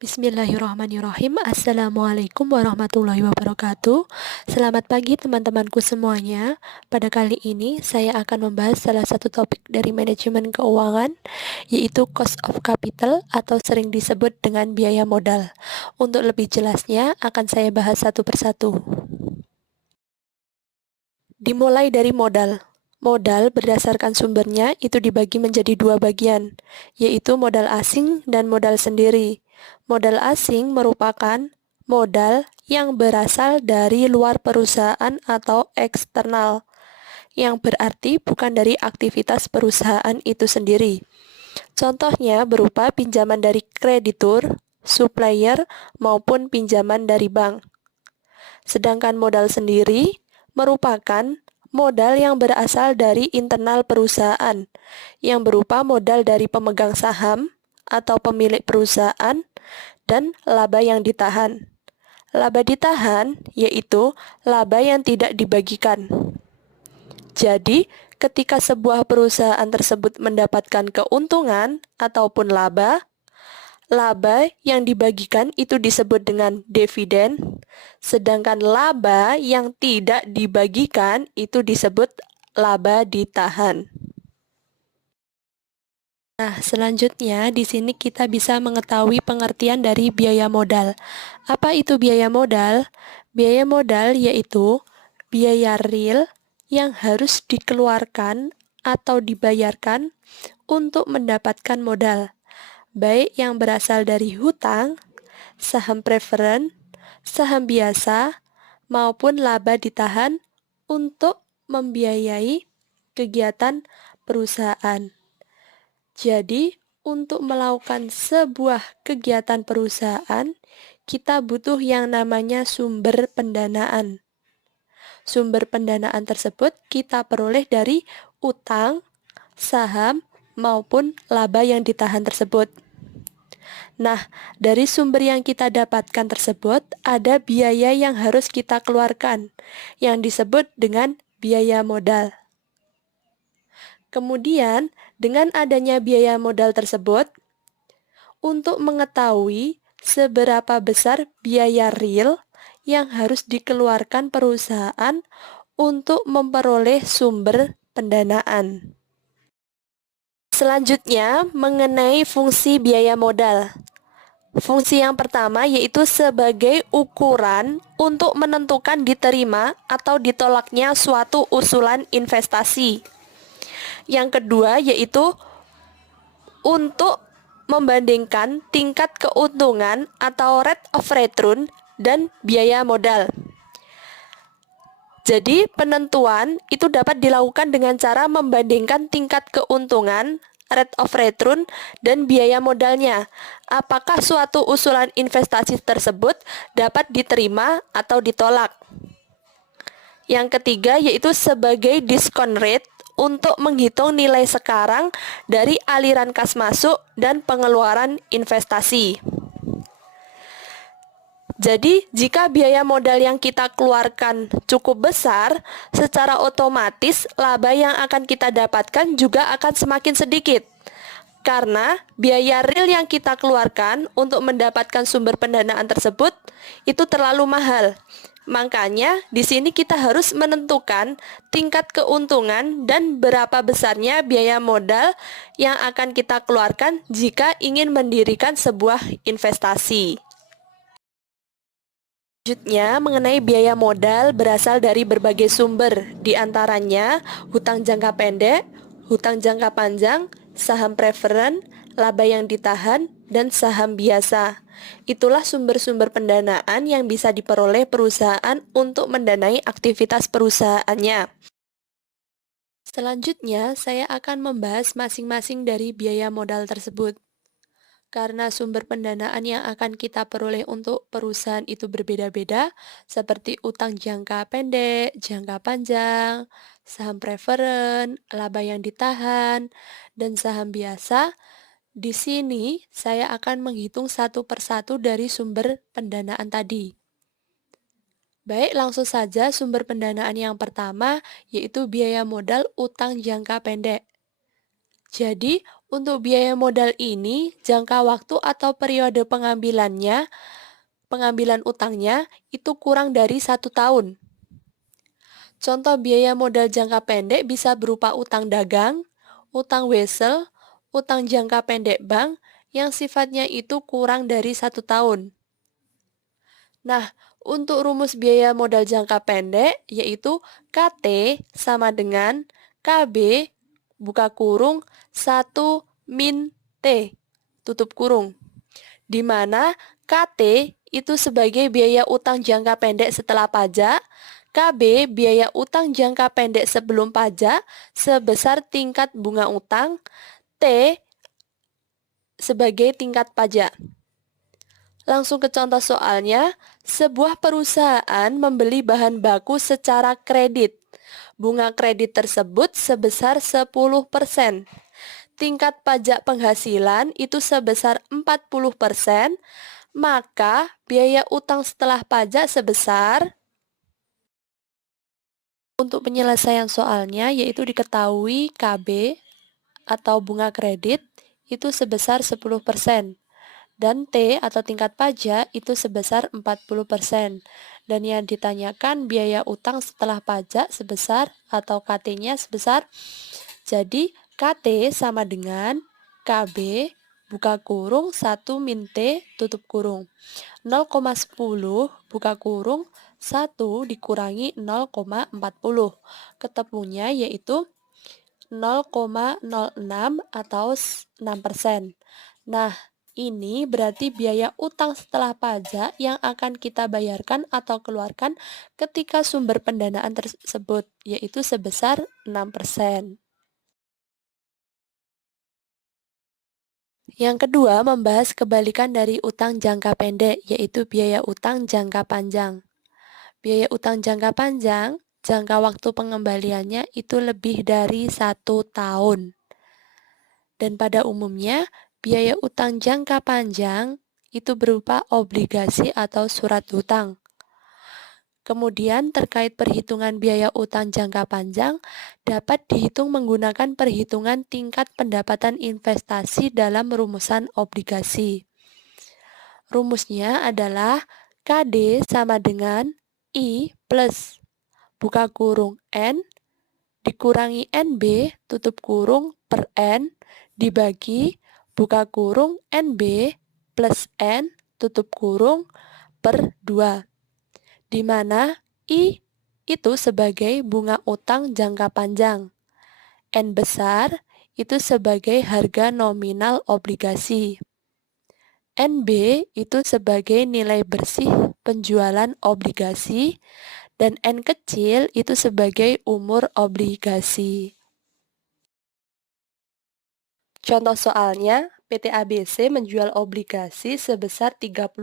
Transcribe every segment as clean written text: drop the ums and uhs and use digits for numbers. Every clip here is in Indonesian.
Bismillahirrahmanirrahim. Assalamualaikum warahmatullahi wabarakatuh. Selamat pagi teman-temanku semuanya. Pada kali ini saya akan membahas salah satu topik dari manajemen keuangan, yaitu cost of capital atau sering disebut dengan biaya modal. Untuk lebih jelasnya akan saya bahas satu persatu. Dimulai dari modal. Modal berdasarkan sumbernya itu dibagi menjadi dua bagian, yaitu modal asing dan modal sendiri. Modal asing merupakan modal yang berasal dari luar perusahaan atau eksternal, yang berarti bukan dari aktivitas perusahaan itu sendiri. Contohnya berupa pinjaman dari kreditur, supplier, maupun pinjaman dari bank. Sedangkan modal sendiri merupakan modal yang berasal dari internal perusahaan, yang berupa modal dari pemegang saham atau pemilik perusahaan, dan laba yang ditahan. Laba ditahan yaitu laba yang tidak dibagikan. Jadi, ketika sebuah perusahaan tersebut mendapatkan keuntungan ataupun laba yang dibagikan itu disebut dengan dividen, sedangkan laba yang tidak dibagikan itu disebut laba ditahan. Nah, selanjutnya di sini kita bisa mengetahui pengertian dari biaya modal. Apa itu biaya modal? Biaya modal yaitu biaya real yang harus dikeluarkan atau dibayarkan untuk mendapatkan modal, baik yang berasal dari hutang, saham preferen, saham biasa, maupun laba ditahan untuk membiayai kegiatan perusahaan. Jadi, untuk melakukan sebuah kegiatan perusahaan, kita butuh yang namanya sumber pendanaan. Sumber pendanaan tersebut kita peroleh dari utang, saham, maupun laba yang ditahan tersebut. Nah, dari sumber yang kita dapatkan tersebut, ada biaya yang harus kita keluarkan, yang disebut dengan biaya modal. Kemudian, dengan adanya biaya modal tersebut, untuk mengetahui seberapa besar biaya real yang harus dikeluarkan perusahaan untuk memperoleh sumber pendanaan. Selanjutnya, mengenai fungsi biaya modal. Fungsi yang pertama yaitu sebagai ukuran untuk menentukan diterima atau ditolaknya suatu usulan investasi. Yang kedua yaitu untuk membandingkan tingkat keuntungan atau rate of return dan biaya modal. Jadi penentuan itu dapat dilakukan dengan cara membandingkan tingkat keuntungan, rate of return, dan biaya modalnya. Apakah suatu usulan investasi tersebut dapat diterima atau ditolak? Yang ketiga yaitu sebagai discount rate untuk menghitung nilai sekarang dari aliran kas masuk dan pengeluaran investasi. Jadi, jika biaya modal yang kita keluarkan cukup besar, secara otomatis laba yang akan kita dapatkan juga akan semakin sedikit. Karena biaya real yang kita keluarkan untuk mendapatkan sumber pendanaan tersebut itu terlalu mahal. Makanya, di sini kita harus menentukan tingkat keuntungan dan berapa besarnya biaya modal yang akan kita keluarkan jika ingin mendirikan sebuah investasi. Selanjutnya, mengenai biaya modal berasal dari berbagai sumber, di antaranya hutang jangka pendek, hutang jangka panjang, saham preferen, laba yang ditahan, dan saham biasa. Itulah sumber-sumber pendanaan yang bisa diperoleh perusahaan untuk mendanai aktivitas perusahaannya. Selanjutnya, saya akan membahas masing-masing dari biaya modal tersebut. Karena sumber pendanaan yang akan kita peroleh untuk perusahaan itu berbeda-beda, seperti utang jangka pendek, jangka panjang, saham preferen, laba yang ditahan, dan saham biasa. Di sini saya akan menghitung satu persatu dari sumber pendanaan tadi. Baik, langsung saja sumber pendanaan yang pertama yaitu biaya modal utang jangka pendek. Jadi, Untuk biaya modal ini, jangka waktu atau periode pengambilan utangnya itu kurang dari 1 tahun. Contoh biaya modal jangka pendek bisa berupa utang dagang, utang wesel, utang jangka pendek bank yang sifatnya itu kurang dari 1 tahun. Nah, untuk rumus biaya modal jangka pendek yaitu KT sama dengan KB buka kurung 1 min T tutup kurung. Di mana KT itu sebagai biaya utang jangka pendek setelah pajak, KB biaya utang jangka pendek sebelum pajak sebesar tingkat bunga utang, T sebagai tingkat pajak. Langsung ke contoh soalnya, sebuah perusahaan membeli bahan baku secara kredit. Bunga kredit tersebut sebesar 10%. Tingkat pajak penghasilan itu sebesar 40%, maka biaya utang setelah pajak sebesar. Untuk penyelesaian soalnya yaitu diketahui KB atau bunga kredit itu sebesar 10%. Dan T atau tingkat pajak itu sebesar 40%. Dan yang ditanyakan biaya utang setelah pajak sebesar atau KT-nya sebesar. Jadi KT sama dengan KB buka kurung 1 min T tutup kurung. 0,10 buka kurung 1 dikurangi 0,40. Ketemunya yaitu 0,06 atau 6%. Nah, ini berarti biaya utang setelah pajak yang akan kita bayarkan atau keluarkan ketika sumber pendanaan tersebut, yaitu sebesar 6%. Yang kedua, membahas kebalikan dari utang jangka pendek, yaitu biaya utang jangka panjang. Biaya utang jangka panjang, jangka waktu pengembaliannya itu lebih dari 1 tahun. Dan pada umumnya, biaya utang jangka panjang itu berupa obligasi atau surat hutang. Kemudian terkait perhitungan biaya utang jangka panjang dapat dihitung menggunakan perhitungan tingkat pendapatan investasi dalam rumusan obligasi. Rumusnya adalah KD sama dengan I plus buka kurung N dikurangi NB tutup kurung per N dibagi buka kurung NB plus N tutup kurung per 2. Di mana I itu sebagai bunga utang jangka panjang. N besar itu sebagai harga nominal obligasi. NB itu sebagai nilai bersih penjualan obligasi dan N kecil itu sebagai umur obligasi. Contoh soalnya, PT ABC menjual obligasi sebesar 30.000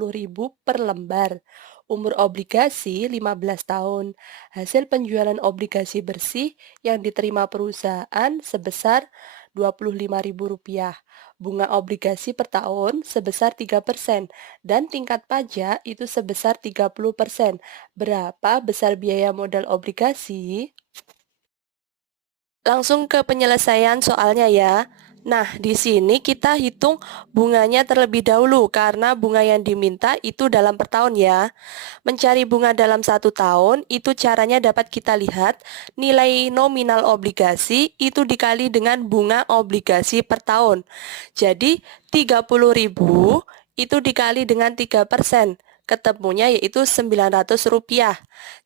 per lembar. Umur obligasi 15 tahun. Hasil penjualan obligasi bersih yang diterima perusahaan sebesar Rp25.000. Bunga obligasi per tahun sebesar 3% dan tingkat pajak itu sebesar 30%. Berapa besar biaya modal obligasi? Langsung ke penyelesaian soalnya ya. Nah, di sini kita hitung bunganya terlebih dahulu karena bunga yang diminta itu dalam per tahun ya. Mencari bunga dalam 1 tahun itu caranya dapat kita lihat nilai nominal obligasi itu dikali dengan bunga obligasi per tahun. Jadi 30.000 itu dikali dengan 3%. Ketemunya yaitu Rp900.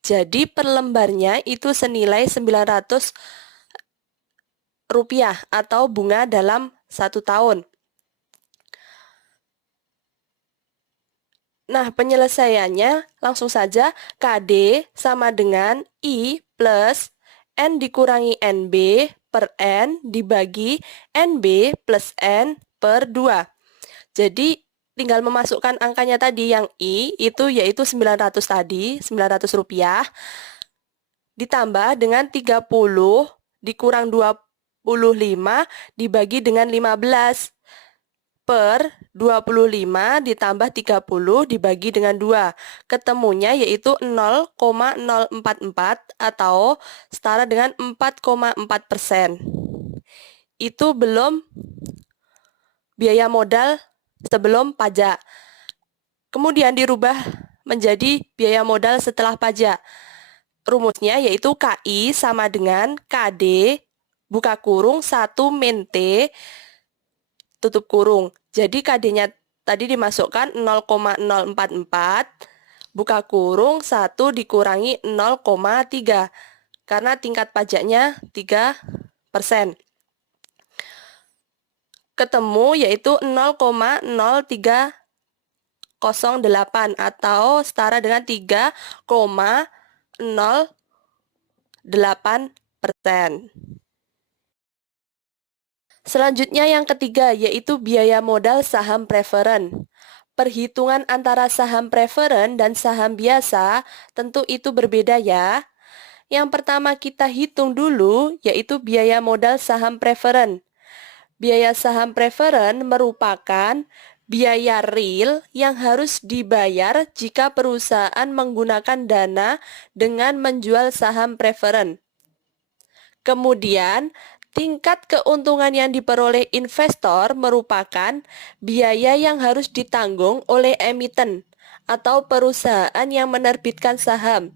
Jadi per lembarnya itu senilai Rp900 atau bunga dalam 1 tahun. Nah, penyelesaiannya langsung saja KD sama dengan I plus N dikurangi NB per N dibagi NB plus N per 2. Jadi, tinggal memasukkan angkanya tadi yang I itu yaitu 900 tadi, Rp900 ditambah dengan 30 dikurang 25 dibagi dengan 15 per 25 ditambah 30 dibagi dengan 2. Ketemunya yaitu 0,044 atau setara dengan 4,4%. Itu belum biaya modal sebelum pajak. Kemudian dirubah menjadi biaya modal setelah pajak. Rumusnya yaitu KI sama dengan KD buka kurung 1 min T tutup kurung. Jadi KD-nya tadi dimasukkan 0,044 buka kurung 1 dikurangi 0,3 karena tingkat pajaknya 3%. Ketemu yaitu 0,0308 atau setara dengan 3,08%. Selanjutnya yang ketiga yaitu biaya modal saham preferen. Perhitungan antara saham preferen dan saham biasa tentu itu berbeda ya. Yang pertama kita hitung dulu yaitu biaya modal saham preferen. Biaya saham preferen merupakan biaya real yang harus dibayar jika perusahaan menggunakan dana dengan menjual saham preferen. Kemudian, tingkat keuntungan yang diperoleh investor merupakan biaya yang harus ditanggung oleh emiten atau perusahaan yang menerbitkan saham.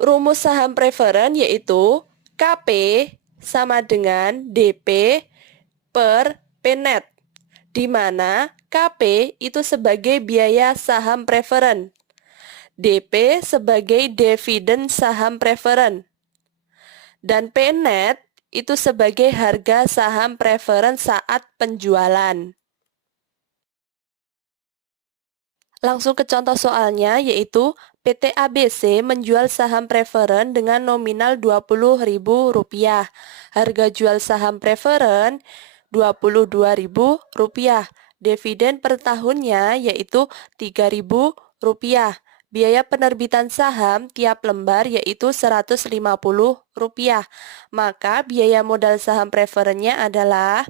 Rumus saham preferen yaitu KP sama dengan DP per PNET, di mana KP itu sebagai biaya saham preferen, DP sebagai dividen saham preferen, dan PNET itu sebagai harga saham preferen saat penjualan. Langsung ke contoh soalnya, yaitu PT ABC menjual saham preferen dengan nominal Rp20.000. Harga jual saham preferen Rp22.000. Dividen per tahunnya yaitu Rp3.000. Biaya penerbitan saham tiap lembar yaitu Rp150. Maka biaya modal saham preferennya adalah,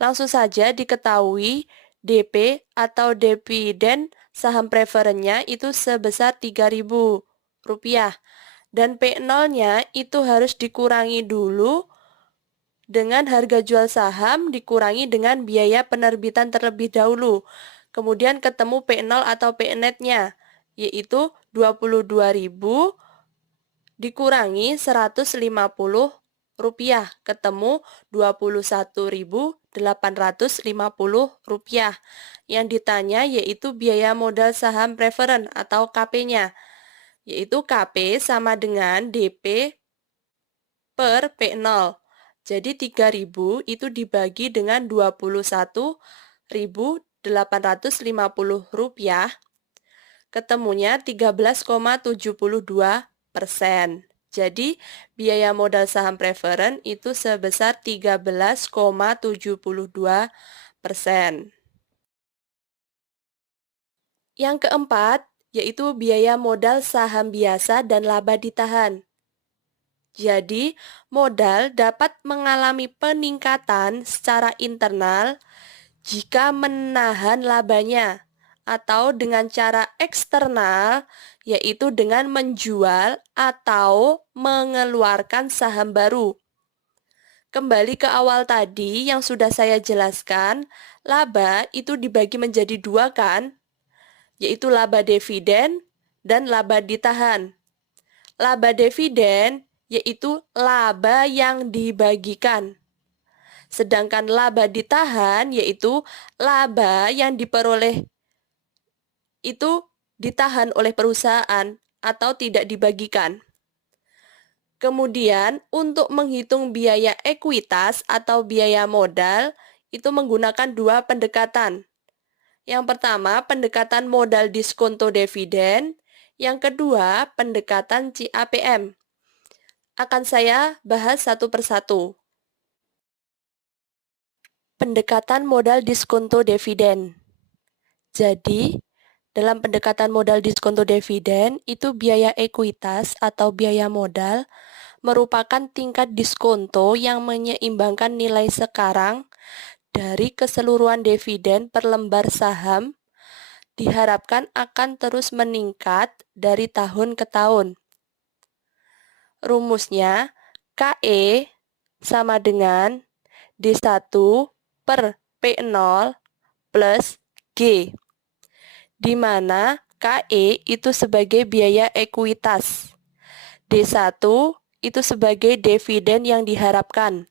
langsung saja diketahui DP atau dividen saham preferennya itu sebesar Rp3.000 dan P0-nya itu harus dikurangi dulu dengan harga jual saham dikurangi dengan biaya penerbitan terlebih dahulu. Kemudian ketemu P0 atau PNET-nya yaitu Rp22.000 dikurangi Rp150 ketemu Rp21.850. Yang ditanya yaitu biaya modal saham preferen atau KP-nya, yaitu KP sama dengan DP per P0. Jadi 3.000 itu dibagi dengan Rp21.850, ketemunya 13,72%. Jadi, biaya modal saham preferen itu sebesar 13,72%. Yang keempat, yaitu biaya modal saham biasa dan laba ditahan. Jadi, modal dapat mengalami peningkatan secara internal jika menahan labanya, atau dengan cara eksternal, yaitu dengan menjual atau mengeluarkan saham baru. Kembali ke awal tadi yang sudah saya jelaskan, laba itu dibagi menjadi dua kan, yaitu laba dividen dan laba ditahan. Laba dividen yaitu laba yang dibagikan. Sedangkan laba ditahan yaitu laba yang diperoleh itu ditahan oleh perusahaan atau tidak dibagikan. Kemudian, untuk menghitung biaya ekuitas atau biaya modal, itu menggunakan dua pendekatan. Yang pertama, pendekatan modal diskonto dividen. Yang kedua, pendekatan CAPM. Akan saya bahas satu persatu. Pendekatan modal diskonto dividen. Jadi, dalam pendekatan modal diskonto dividen, itu biaya ekuitas atau biaya modal merupakan tingkat diskonto yang menyeimbangkan nilai sekarang dari keseluruhan dividen per lembar saham, diharapkan akan terus meningkat dari tahun ke tahun. Rumusnya, KE sama dengan D1 per P0 plus G, di mana KE itu sebagai biaya ekuitas, D1 itu sebagai dividen yang diharapkan,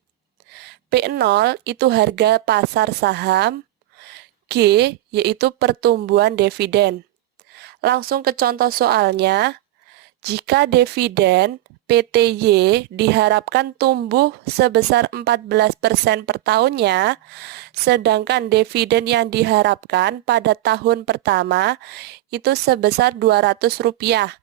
P0 itu harga pasar saham, G yaitu pertumbuhan dividen. Langsung ke contoh soalnya. Jika dividen PTY diharapkan tumbuh sebesar 14% per tahunnya, sedangkan dividen yang diharapkan pada tahun pertama itu sebesar Rp200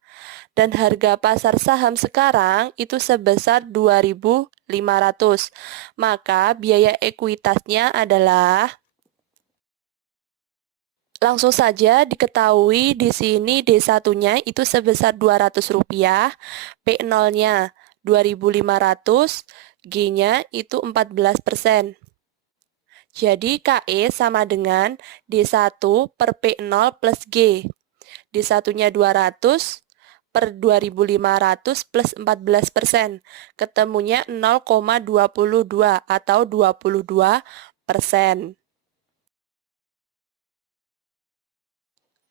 dan harga pasar saham sekarang itu sebesar 2.500. Maka biaya ekuitasnya adalah, langsung saja diketahui di sini D1-nya itu sebesar Rp200, P0-nya 2.500, G-nya itu 14%. Jadi KE sama dengan D1 per P0 plus G. D1-nya 200 per 2.500 plus 14%. Ketemunya 0,22 atau 22%.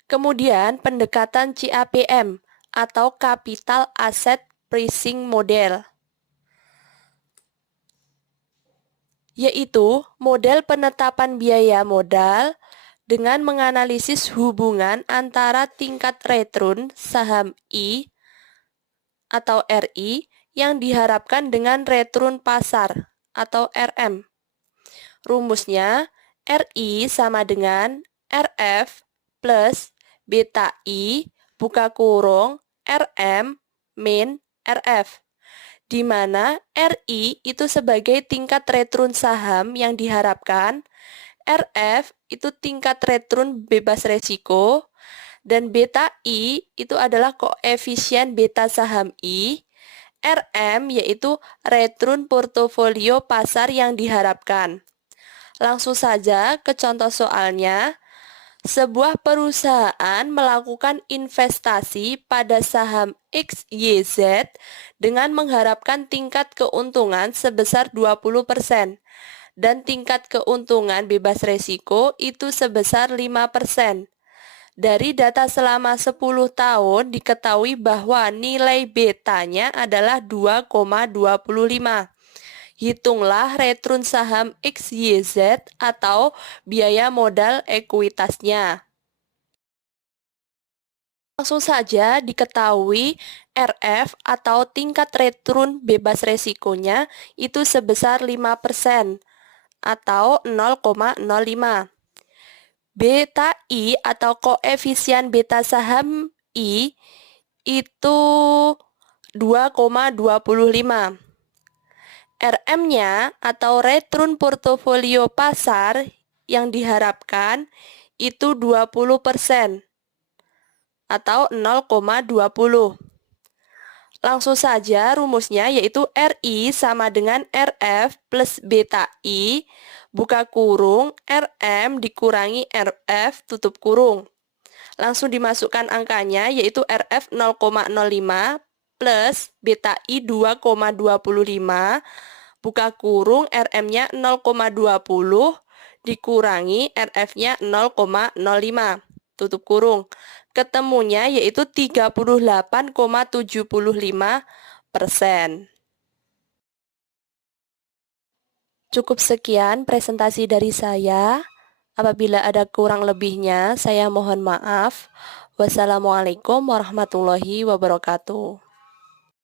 Kemudian pendekatan CAPM atau Capital Asset Pricing Model, yaitu model penetapan biaya modal dengan menganalisis hubungan antara tingkat return saham I atau RI yang diharapkan dengan return pasar atau RM. Rumusnya RI sama dengan RF plus beta I buka kurung RM min RF, di mana RI itu sebagai tingkat return saham yang diharapkan, RF itu tingkat return bebas resiko, dan beta I itu adalah koefisien beta saham I, RM yaitu return portofolio pasar yang diharapkan. Langsung saja ke contoh soalnya. Sebuah perusahaan melakukan investasi pada saham XYZ dengan mengharapkan tingkat keuntungan sebesar 20% dan tingkat keuntungan bebas resiko itu sebesar 5%. Dari data selama 10 tahun diketahui bahwa nilai betanya adalah 2,25. Hitunglah return saham XYZ atau biaya modal ekuitasnya. Langsung saja diketahui RF atau tingkat return bebas resikonya itu sebesar 5% atau 0,05. Beta I atau koefisien beta saham I itu 2,25. RM-nya atau return portofolio pasar yang diharapkan itu 20% atau 0,20. Langsung saja rumusnya yaitu RI sama dengan RF plus beta I buka kurung RM dikurangi RF tutup kurung. Langsung dimasukkan angkanya yaitu RF 0,05 plus beta I 2,25 buka kurung RM-nya 0,20 dikurangi RF-nya 0,05 tutup kurung. Ketemunya yaitu 38,75%. Cukup sekian presentasi dari saya. Apabila ada kurang lebihnya, saya mohon maaf. Wassalamualaikum warahmatullahi wabarakatuh.